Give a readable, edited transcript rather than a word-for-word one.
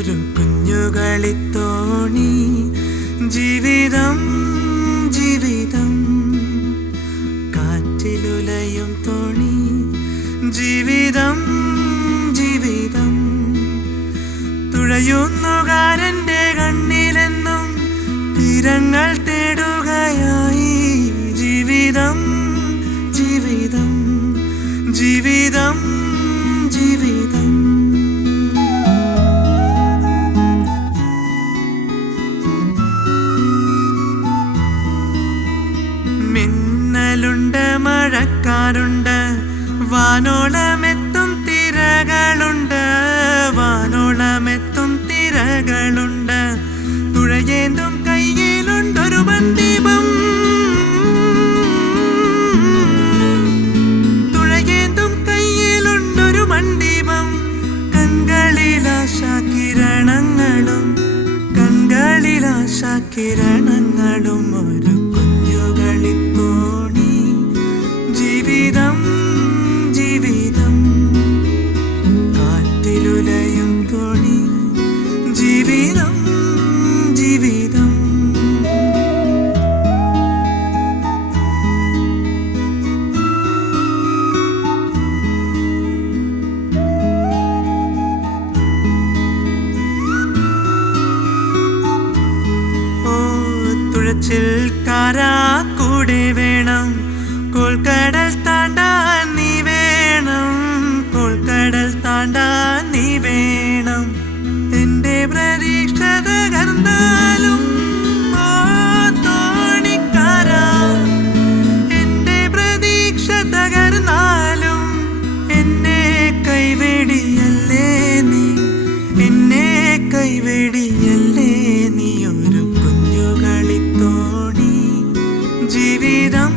ഒരു കുഞ്ഞുകളിത്തോണി ജീവിതം ജീവിതം കാറ്റിലുലയും തോണി ജീവിതം ജീവിതം തുഴയുന്നുകാരൻ്റെ കണ്ണിലെന്നും തീരങ്ങൾ തേടുകയായി ജീവിതം ജീവിതം ജീവിതം ജീവിതം മിന്നലുണ്ട് മഴക്കാറുണ്ട് വാനോളമെത്തും തിരകളുണ്ട് വാനോളമെത്തും തിരകളുണ്ട് തുഴയേന്തും കയ്യിലുണ്ടൊരു മൺദീപം തുഴയേന്തും കയ്യിലുണ്ടൊരു മൺദീപം കൺകളിലാശാകിരണങ്ങളും കൺകളിലാശാകിരണങ്ങളും ഒരു കുഞ്ഞുകളിത്തോണി ജീവിതം ജീവിതം കാറ്റിലുലയും തോണി ജീവിതം ജീവിതം ഓ തുഴച്ചിൽക്കാരാ കൂടെ വേണം കോൾക്കടൽ താണ്ടാൻ നീ വേണം കോൾക്കടൽ താണ്ടാൻ നീ വേണം എൻ്റെ പ്രതീക്ഷ തകർന്നാലും ഓ തോണിക്കാരാ എൻ്റെ പ്രതീക്ഷ തകർന്നാലും എന്നെ കൈവെടിയല്ലേ നീ എന്നെ കൈവെടിയല്ലേ നീ ഒരു കുഞ്ഞുകളിത്തോണി ജീവിതം